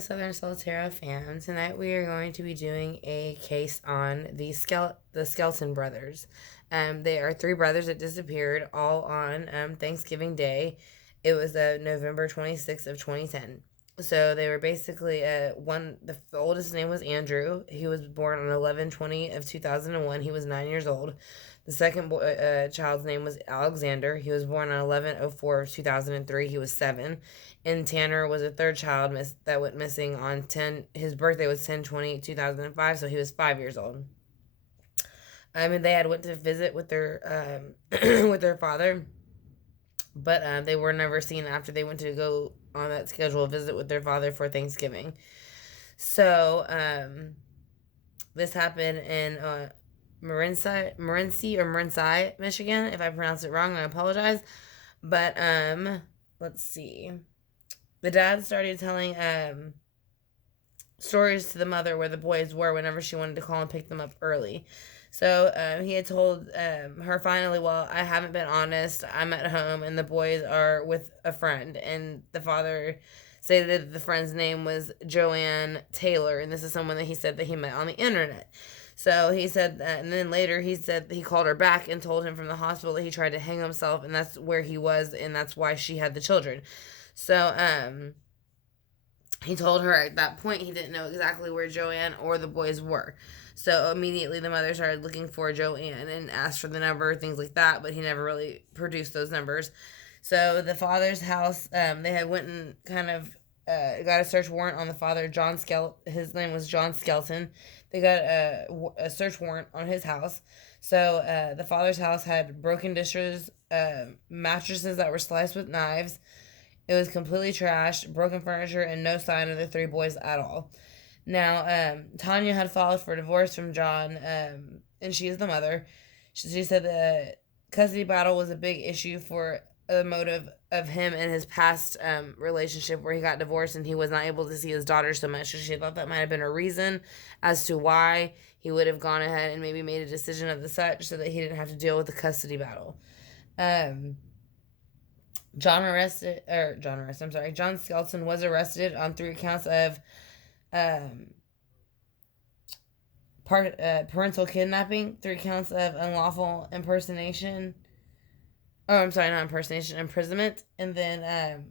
Southern Solterra fam. Tonight we are going to be doing a case on the Skelton brothers. They are three brothers that disappeared all on Thanksgiving Day. It was November 26th of 2010. So they were basically the oldest name was Andrew. He was born on 11/20 of 2001. He was 9 years old. The second child's name was Alexander. He was born on 11/04 of 2003. He was 7. And Tanner was a third child that went missing on 10. His birthday was 10/20/2005, so he was 5 years old. And they had went to visit with their with their father, but they were never seen after they went to go on that scheduled visit with their father for Thanksgiving. So this happened in Morenci, Michigan. If I pronounced it wrong, I apologize. But let's see. The dad started telling stories to the mother where the boys were whenever she wanted to call and pick them up early. So he had told her finally, well, I haven't been honest. I'm at home and the boys are with a friend. And the father stated that the friend's name was Joanne Taylor. And this is someone that he said that he met on the internet. So he said that, and then later he said he called her back and told him from the hospital that he tried to hang himself, and that's where he was, and that's why she had the children. So he told her at that point he didn't know exactly where Joanne or the boys were. So immediately the mother started looking for Joanne and asked for the number, things like that, but he never really produced those numbers. So the father's house, they had went and kind of got a search warrant on the father, his name was John Skelton. They got a search warrant on his house. So the father's house had broken dishes, mattresses that were sliced with knives. It was completely trashed, broken furniture, and no sign of the three boys at all. Now, Tanya had filed for divorce from John, and she is the mother. She said the custody battle was a big issue for the motive of him and his past relationship where he got divorced and he was not able to see his daughter so much. So she thought that might have been a reason as to why he would have gone ahead and maybe made a decision of the such so that he didn't have to deal with the custody battle. John Skelton was arrested on 3 counts of parental kidnapping, 3 counts of unlawful impersonation. Oh, I'm sorry, not impersonation, imprisonment. And then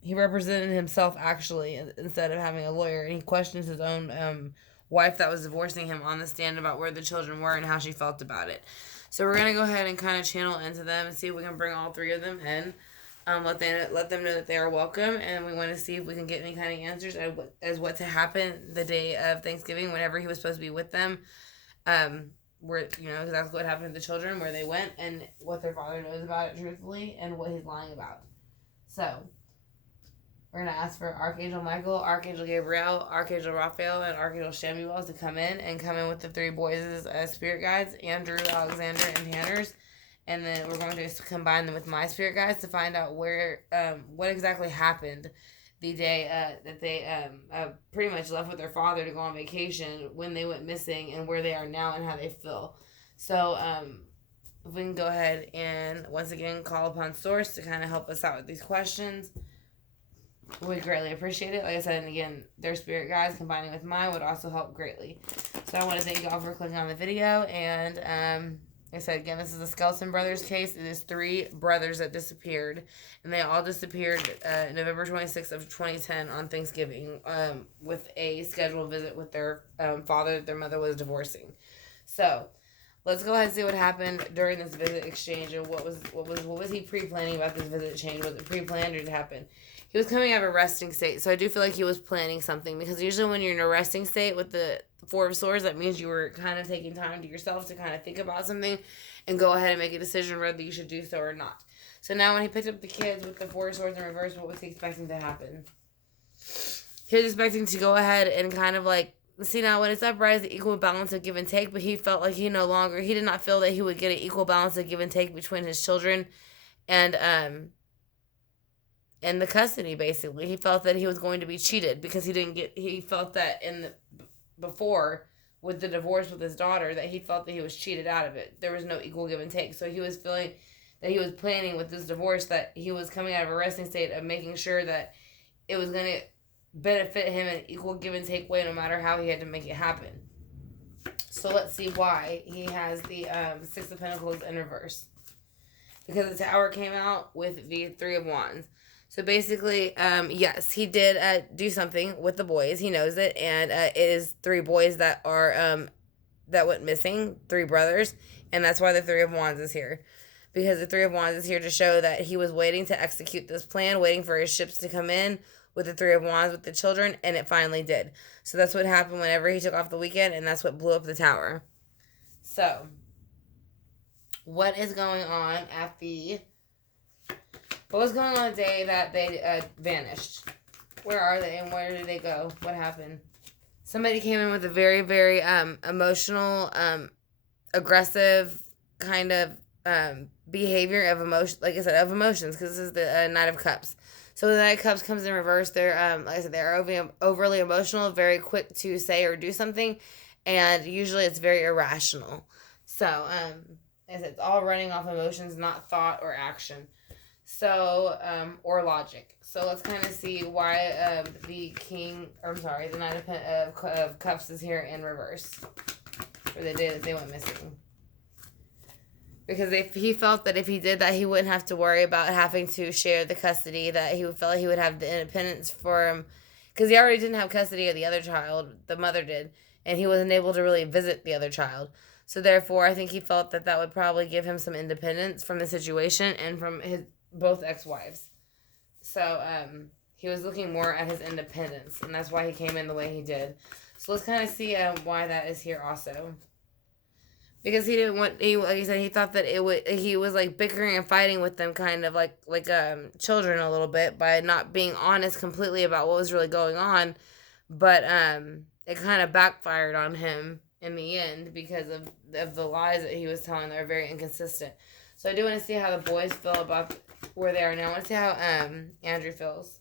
he represented himself actually instead of having a lawyer. And he questioned his own wife that was divorcing him on the stand about where the children were and how she felt about it. So we're going to go ahead and kind of channel into them and see if we can bring all 3 of them in. Let them know that they are welcome. And we want to see if we can get any kind of answers as what to happen the day of Thanksgiving whenever he was supposed to be with them. Where exactly what happened to the children, where they went, and what their father knows about it truthfully, and what he's lying about. So, we're going to ask for Archangel Michael, Archangel Gabriel, Archangel Raphael, and Archangel Samuel to come in with the 3 boys as spirit guides, Andrew, Alexander, and Tanner's. And then we're going to combine them with my spirit guides to find out what exactly happened the day that they pretty much left with their father to go on vacation, when they went missing, and where they are now and how they feel. So if we can go ahead and once again call upon Source to kind of help us out with these questions, we'd greatly appreciate it. Like I said, and again, their spirit guides combining with mine would also help greatly. So I want to thank y'all for clicking on the video, and like I said, again, this is the Skelton brothers case. It is 3 brothers that disappeared, and they all disappeared November 26th of 2010 on Thanksgiving with a scheduled visit with their father that their mother was divorcing. So let's go ahead and see what happened during this visit exchange, and what was he pre-planning about this visit exchange? Was it pre-planned or did it happen? He was coming out of a resting state, so I do feel like he was planning something, because usually when you're in a resting state with the 4 of Swords, that means you were kind of taking time to yourself to kind of think about something and go ahead and make a decision whether you should do so or not. So now when he picked up the kids with the 4 of Swords in reverse, what was he expecting to happen? He was expecting to go ahead and kind of like, see, now when it's upright, it's the equal balance of give and take, but he felt like he did not feel that he would get an equal balance of give and take between his children and the custody. Basically, he felt that he was going to be cheated because he felt that before with the divorce with his daughter, that he felt that he was cheated out of it. There was no equal give and take. So he was feeling that he was planning with this divorce, that he was coming out of a resting state of making sure that it was going to benefit him in an equal give and take way, no matter how he had to make it happen. So let's see why he has the Six of Pentacles in reverse. Because the Tower came out with the Three of Wands. So basically, yes, he did do something with the boys. He knows it, and it is 3 boys that are that went missing, 3 brothers, and that's why the Three of Wands is here. Because the Three of Wands is here to show that he was waiting to execute this plan, waiting for his ships to come in with the Three of Wands with the children, and it finally did. So that's what happened whenever he took off the weekend, and that's what blew up the Tower. So, what is going on at the... What was going on the day that they vanished? Where are they and where did they go? What happened? Somebody came in with a very, very emotional, aggressive kind of behavior of emotion, like I said, of emotions, because this is the Knight of Cups. So the Knight of Cups comes in reverse. They're, like I said, they're overly emotional, very quick to say or do something, and usually it's very irrational. So, like I said, it's all running off emotions, not thought or action. So, or logic. So let's kind of see why the Knight of Cups is here in reverse for the day that they went missing. Because he felt that if he did that, he wouldn't have to worry about having to share the custody, that he felt like he would have the independence for him. Because he already didn't have custody of the other child, the mother did, and he wasn't able to really visit the other child. So therefore, I think he felt that would probably give him some independence from the situation and from his both ex-wives. So he was looking more at his independence, and that's why he came in the way he did. So let's kind of see why that is here also. Because he didn't want, like he said, he thought that he was like bickering and fighting with them, kind of like children a little bit, by not being honest completely about what was really going on. But it kind of backfired on him in the end because of the lies that he was telling that are very inconsistent. So I do want to see how the boys feel about where they are now. I want to see how Andrew feels.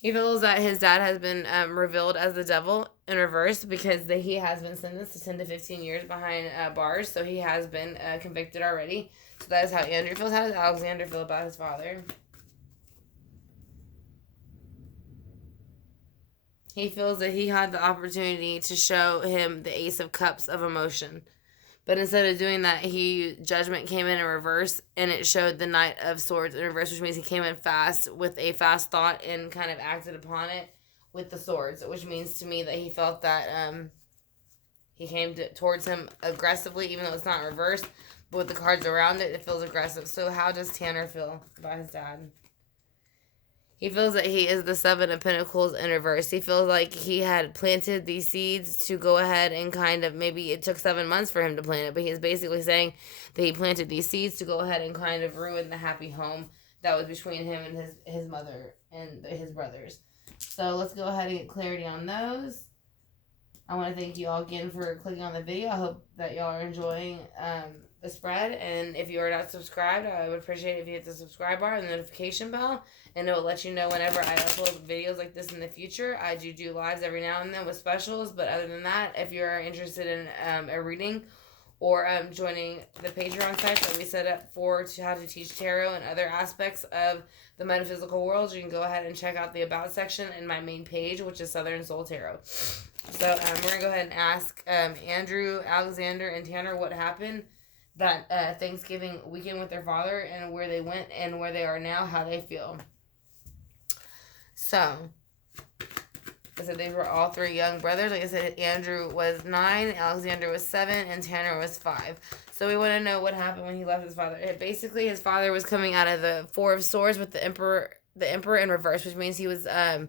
He feels that his dad has been revealed as the devil in reverse because he has been sentenced to 10 to 15 years behind bars. So he has been convicted already. So that is how Andrew feels. How does Alexander feel about his father? He feels that he had the opportunity to show him the Ace of Cups of emotion. But instead of doing that, judgment came in reverse, and it showed the Knight of Swords in reverse, which means he came in fast with a fast thought and kind of acted upon it with the swords, which means to me that he felt that he came towards him aggressively, even though it's not reversed. But with the cards around it, it feels aggressive. So how does Tanner feel about his dad? He feels that he is the Seven of Pentacles in reverse. He feels like he had planted these seeds to go ahead and kind of, maybe it took 7 months for him to plant it, but he's basically saying that he planted these seeds to go ahead and kind of ruin the happy home that was between him and his mother and his brothers. So let's go ahead and get clarity on those. I want to thank you all again for clicking on the video. I hope that y'all are enjoying the spread, and if you are not subscribed, I would appreciate it if you hit the subscribe bar and the notification bell, and it will let you know whenever I upload videos like this in the future. I do lives every now and then with specials, but other than that, if you're interested in a reading or joining the Patreon site that we set up for how to teach tarot and other aspects of the metaphysical world, you can go ahead and check out the About section in my main page, which is Southern Soul Tarot. So we're going to go ahead and ask Andrew, Alexander, and Tanner what happened that Thanksgiving weekend with their father, and where they went and where they are now, how they feel. So, I said they were all 3 young brothers. Like I said, Andrew was 9, Alexander was 7, and Tanner was 5. So we want to know what happened when he left his father. Basically, his father was coming out of the Four of Swords with the Emperor in reverse, which means he was the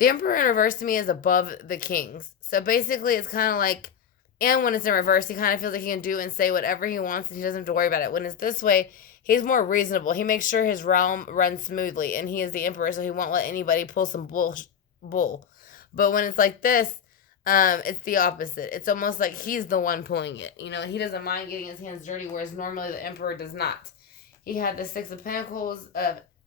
Emperor in reverse to me is above the kings. So basically, it's kind of like, and when it's in reverse, he kind of feels like he can do and say whatever he wants, and he doesn't have to worry about it. When it's this way, he's more reasonable. He makes sure his realm runs smoothly, and he is the emperor, so he won't let anybody pull some bull. But when it's like this, it's the opposite. It's almost like he's the one pulling it. You know, he doesn't mind getting his hands dirty, whereas normally the emperor does not. He had the Six of Pentacles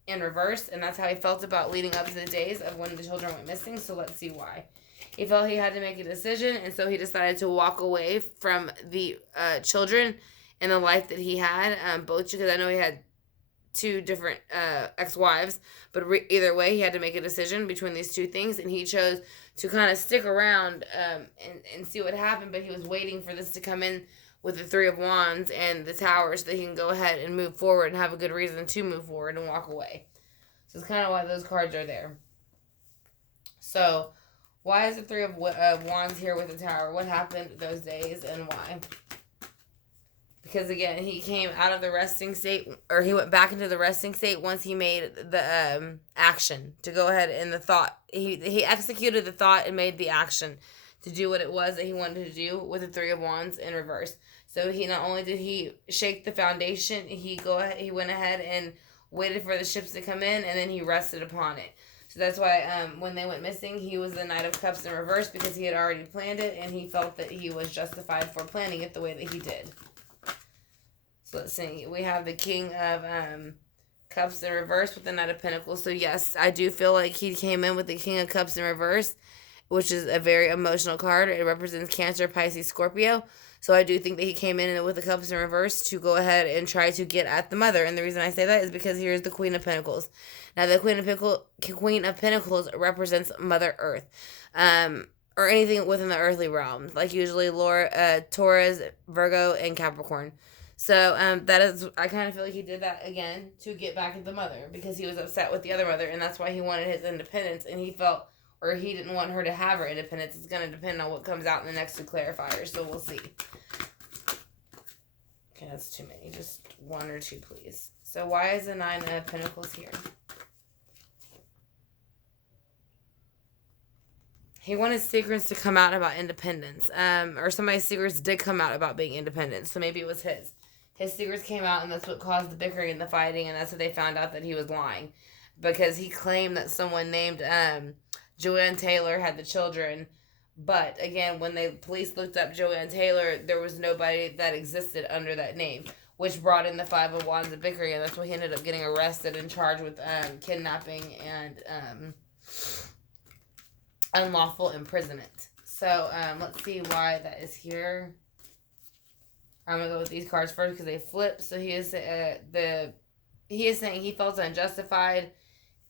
in reverse, and that's how he felt about leading up to the days of when the children went missing. So let's see why. He felt he had to make a decision, and so he decided to walk away from the children and the life that he had, both because I know he had two different ex-wives, but either way he had to make a decision between these two things, and he chose to kind of stick around and see what happened, but he was waiting for this to come in with the Three of Wands and the Tower so he can go ahead and move forward and have a good reason to move forward and walk away. So it's kind of why those cards are there. So why is the Three of Wands here with the Tower? What happened those days and why? Because again, he came out of the resting state, or he went back into the resting state once he made the action to go ahead and the thought. He executed the thought and made the action to do what it was that he wanted to do with the Three of Wands in reverse. So he not only did he shake the foundation, he went ahead and waited for the ships to come in, and then he rested upon it. So that's why when they went missing, he was the Knight of Cups in reverse, because he had already planned it, and he felt that he was justified for planning it the way that he did. So let's see. We have the King of Cups in reverse with the Knight of Pentacles. So yes, I do feel like he came in with the King of Cups in reverse, which is a very emotional card. It represents Cancer, Pisces, Scorpio. So I do think that he came in with the Cups in reverse to go ahead and try to get at the mother. And the reason I say that is because here's the Queen of Pentacles. Now the Queen of Pentacles represents Mother Earth. Or anything within the earthly realms. Like usually Taurus, Virgo, and Capricorn. So that is, I kind of feel like he did that again to get back at the mother, because he was upset with the other mother, and that's why he wanted his independence, and he felt, or he didn't want her to have her independence. It's going to depend on what comes out in the next two clarifiers, so we'll see. Okay, that's too many. Just one or two, please. So why is the Nine of Pentacles here? He wanted secrets to come out about independence, or somebody's secrets did come out about being independent, so maybe it was his. His secrets came out, and that's what caused the bickering and the fighting, and that's what they found out that he was lying. Because he claimed that someone named Joanne Taylor had the children, but again, when the police looked up Joanne Taylor, there was nobody that existed under that name, which brought in the Five of Wands and bickering, and that's why he ended up getting arrested and charged with kidnapping and unlawful imprisonment. So let's see why that is here. I'm gonna go with these cards first because they flip. So he is saying he felt unjustified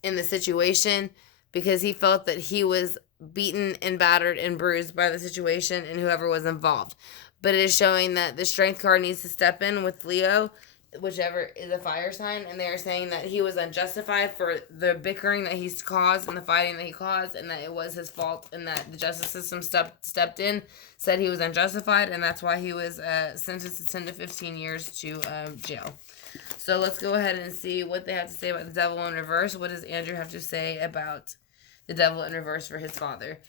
in the situation because he felt that he was beaten and battered and bruised by the situation and whoever was involved. But it is showing that the Strength card needs to step in with Leo, whichever is a fire sign, and they are saying that he was unjustified for the bickering that he's caused and the fighting that he caused, and that it was his fault, and that the justice system stepped in, said he was unjustified, and that's why he was sentenced to 10 to 15 years to jail. So let's go ahead and see what they have to say about the Devil in reverse. What does Andrew have to say about the Devil in reverse for his father?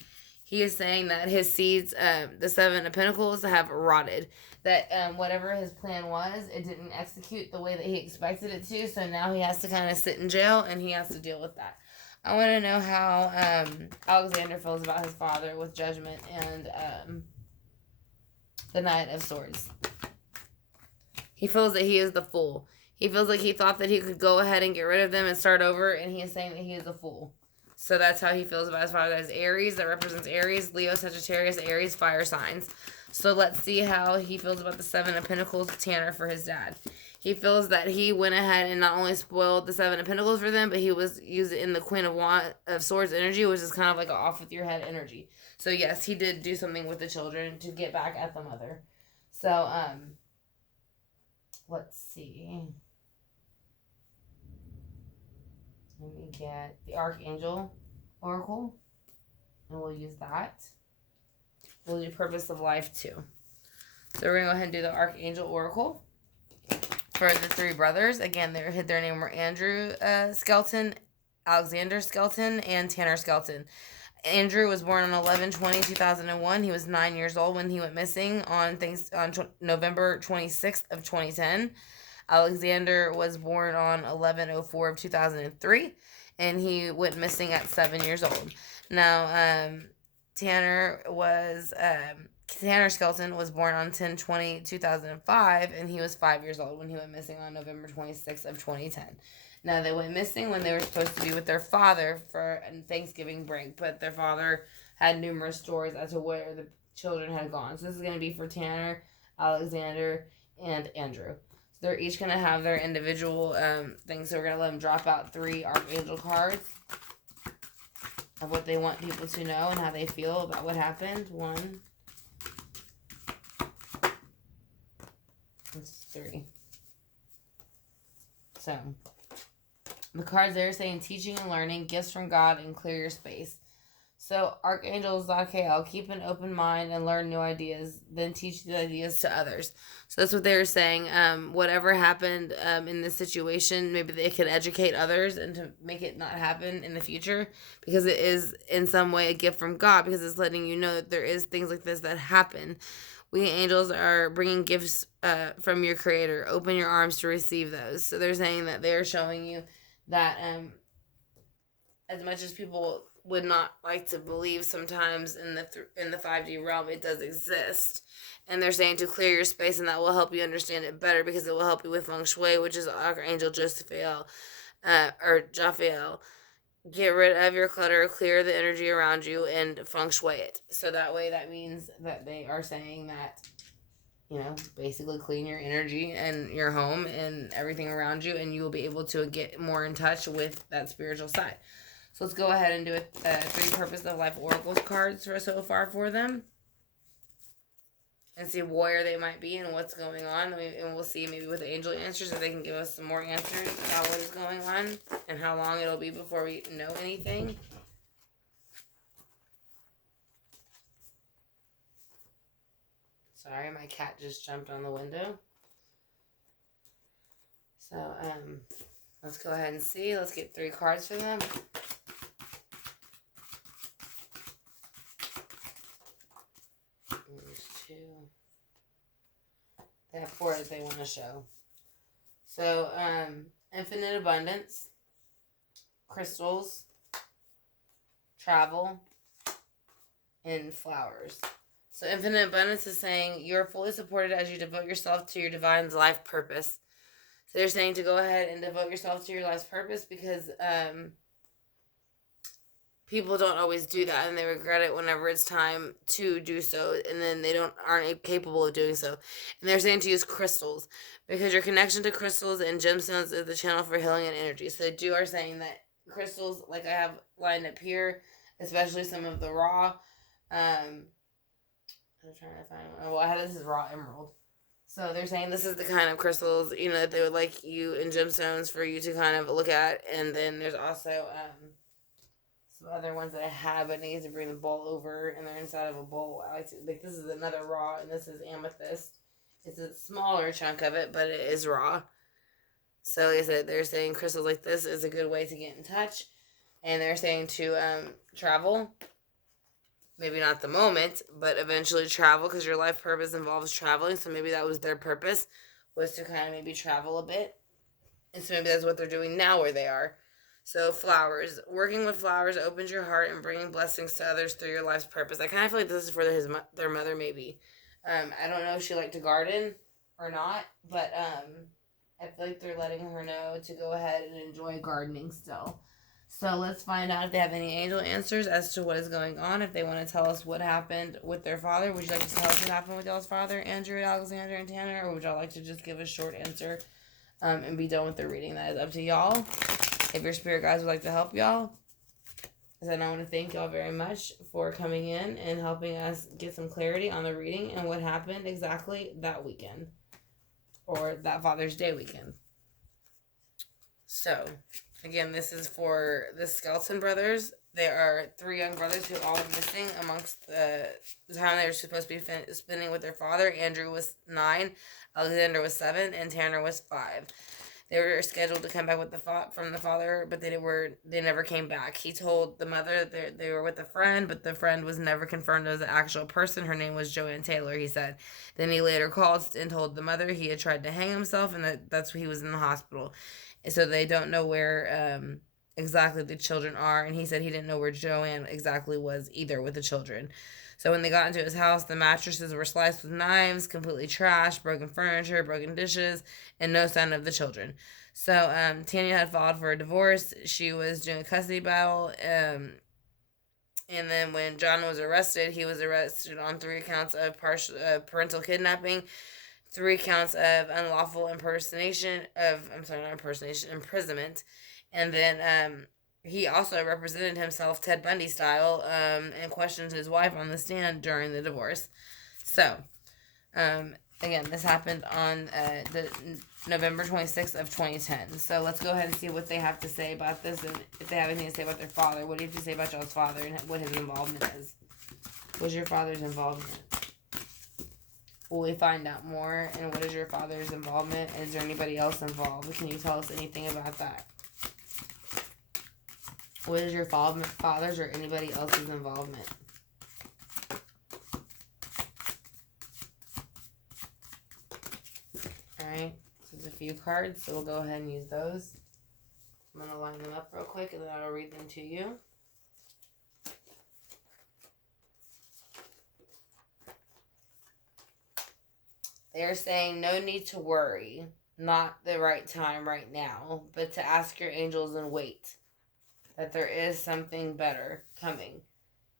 He is saying that his seeds, the Seven of Pentacles, have rotted. That whatever his plan was, it didn't execute the way that he expected it to. So now he has to kind of sit in jail, and he has to deal with that. I want to know how Alexander feels about his father with Judgment and the Knight of Swords. He feels that he is the fool. He feels like he thought that he could go ahead and get rid of them and start over, and he is saying that he is a fool. So that's how he feels about his father. As Aries, that represents Aries, Leo, Sagittarius, Aries, fire signs. So let's see how he feels about the Seven of Pentacles, Tanner, for his dad. He feels that he went ahead and not only spoiled the Seven of Pentacles for them, but he was used in the Queen of Swords energy, which is kind of like an off with your head energy. So yes, he did do something with the children to get back at the mother. So, let's see. Let me get the Archangel Oracle, and we'll use that. We'll do Purpose of Life too. So we're going to go ahead and do the Archangel Oracle for the three brothers. Again, their name were Andrew Skelton, Alexander Skelton, and Tanner Skelton. Andrew was born on 11/20/2001. He was 9 years old when he went missing on November 26th of 2010. Alexander was born on 11/04/2003, and he went missing at 7 years old. Now, Tanner Skelton was born on 10/20/2005, and he was 5 years old when he went missing on November 26th of 2010. Now, they went missing when they were supposed to be with their father for Thanksgiving break, but their father had numerous stories as to where the children had gone. So this is going to be for Tanner, Alexander, and Andrew. They're each going to have their individual things. So we're going to let them drop out 3 archangel cards of what they want people to know and how they feel about what happened. 1. That's 3. So, the cards there saying teaching and learning, gifts from God, and clear your space. So, Archangel Zadkiel, keep an open mind and learn new ideas, then teach the ideas to others. So, that's what they were saying. Whatever happened in this situation, maybe they could educate others and to make it not happen in the future, because it is in some way a gift from God, because it's letting you know that there is things like this that happen. We angels are bringing gifts from your Creator. Open your arms to receive those. So, they're saying that they're showing you that as much as people would not like to believe sometimes in the 5D realm, it does exist. And they're saying to clear your space, and that will help you understand it better, because it will help you with feng shui, which is Archangel Jophiel, or Jophiel. Get rid of your clutter, clear the energy around you, and feng shui it. So that way, that means that they are saying that, basically clean your energy and your home and everything around you, and you will be able to get more in touch with that spiritual side. So let's go ahead and do 3 Purpose of Life Oracle cards so far for them, and see where they might be and what's going on. And we'll see maybe with the angel answers if they can give us some more answers about what is going on and how long it'll be before we know anything. Sorry, my cat just jumped on the window. So, let's go ahead and see. Let's get 3 cards for them. There's 2. They have 4 that they want to show. So, infinite abundance, crystals, travel, and flowers. So infinite abundance is saying you're fully supported as you devote yourself to your divine life purpose. So they're saying to go ahead and devote yourself to your life's purpose, because people don't always do that, and they regret it whenever it's time to do so, and then they aren't capable of doing so. And they're saying to use crystals, because your connection to crystals and gemstones is the channel for healing and energy. So they are saying that crystals, like I have lined up here, especially some of the raw, I'm trying to find one. Well, this is raw emerald. So they're saying this is the kind of crystals, that they would like you in gemstones for you to kind of look at. And then there's also some other ones that I have, but I need to bring the bowl over, and they're inside of a bowl. I like this is another raw, and this is amethyst. It's a smaller chunk of it, but it is raw. So like I said, they're saying crystals like this is a good way to get in touch. And they're saying to travel. Maybe not at the moment, but eventually travel, because your life purpose involves traveling. So maybe that was their purpose, was to kind of maybe travel a bit. And so maybe that's what they're doing now where they are. So flowers. Working with flowers opens your heart and bringing blessings to others through your life's purpose. I kind of feel like this is for their mother maybe. I don't know if she liked to garden or not, but I feel like they're letting her know to go ahead and enjoy gardening still. So let's find out if they have any angel answers as to what is going on. If they want to tell us what happened with their father. Would you like to tell us what happened with y'all's father, Andrew, Alexander, and Tanner? Or would y'all like to just give a short answer and be done with the reading? That is up to y'all. If your spirit guides would like to help y'all. Then I want to thank y'all very much for coming in and helping us get some clarity on the reading and what happened exactly that weekend. Or that Father's Day weekend. So, again, this is for the Skeleton brothers. There are 3 young brothers who all went missing amongst the time they were supposed to be spending with their father. Andrew was 9, Alexander was 7, and Tanner was 5. They were scheduled to come back with from the father, but they never came back. He told the mother that they were with a friend, but the friend was never confirmed as an actual person. Her name was Joanne Taylor, he said. Then he later called and told the mother he had tried to hang himself, and that's why he was in the hospital. So they don't know where exactly the children are, and he said he didn't know where Joanne exactly was either with the children. So when they got into his house, the mattresses were sliced with knives, completely trashed, broken furniture, broken dishes, and no sign of the children. So Tanya had filed for a divorce. She was doing a custody battle, and then when John was arrested, he was arrested on 3 accounts of parental kidnapping, 3 counts of unlawful imprisonment. And then he also represented himself Ted Bundy style and questioned his wife on the stand during the divorce. So, again, this happened on the November 26th of 2010. So let's go ahead and see what they have to say about this, and if they have anything to say about their father. What do you have to say about y'all's father and what his involvement is? What's your father's involvement? Will we find out more? And what is your father's involvement? Is there anybody else involved? Can you tell us anything about that? What is your father's or anybody else's involvement? Alright, so there's a few cards, so we'll go ahead and use those. I'm going to line them up real quick and then I'll read them to you. They're saying no need to worry, not the right time right now, but to ask your angels and wait. That there is something better coming.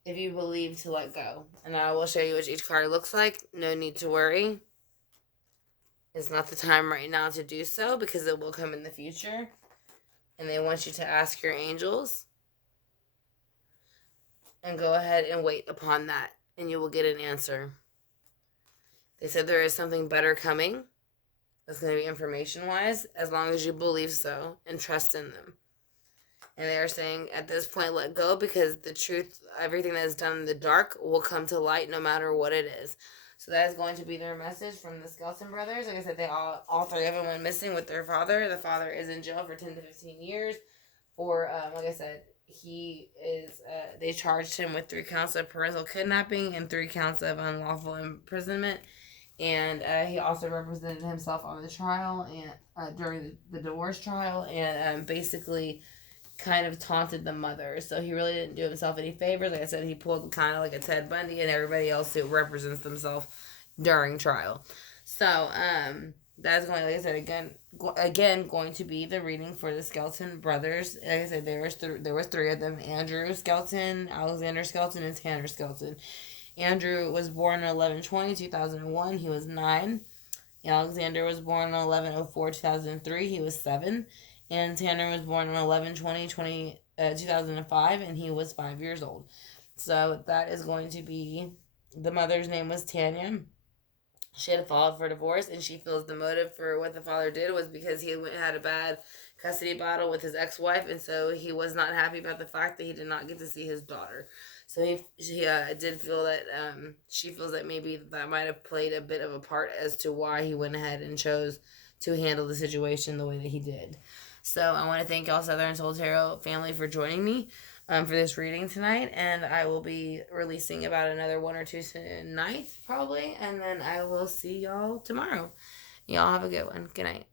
If you believe, to let go. And I will show you what each card looks like. No need to worry. It's not the time right now to do so because it will come in the future. And they want you to ask your angels. And go ahead and wait upon that. And you will get an answer. They said there is something better coming. That's going to be information-wise. As long as you believe so and trust in them. And they are saying, at this point, let go, because the truth, everything that is done in the dark will come to light no matter what it is. So that is going to be their message from the Skelton brothers. Like I said, all 3 of them went missing with their father. The father is in jail for 10 to 15 years. For, like I said, they charged him with 3 counts of parental kidnapping and 3 counts of unlawful imprisonment. And he also represented himself on the trial and during the divorce trial, and basically kind of taunted the mother. So he really didn't do himself any favors. Like I said, he pulled kind of like a Ted Bundy and everybody else who represents themselves during trial. So that's going, like I said, again going to be the reading for the Skelton brothers. Like I said, there was 3 of them: Andrew Skelton, Alexander Skelton, and Tanner Skelton. Andrew was born on 11/20/2001. He was 9. Alexander was born on 11/04/2003. He was 7. And Tanner was born on 11/20/2005, and he was 5 years old. So that is going to be, the mother's name was Tanya. She had filed for divorce, and she feels the motive for what the father did was because he had a bad custody battle with his ex-wife, and so he was not happy about the fact that he did not get to see his daughter. So she did feel that, she feels that maybe that might have played a bit of a part as to why he went ahead and chose to handle the situation the way that he did. So I want to thank y'all, Southern Soul Tarot family, for joining me for this reading tonight. And I will be releasing about another 1 or 2 tonight, probably. And then I will see y'all tomorrow. Y'all have a good one. Good night.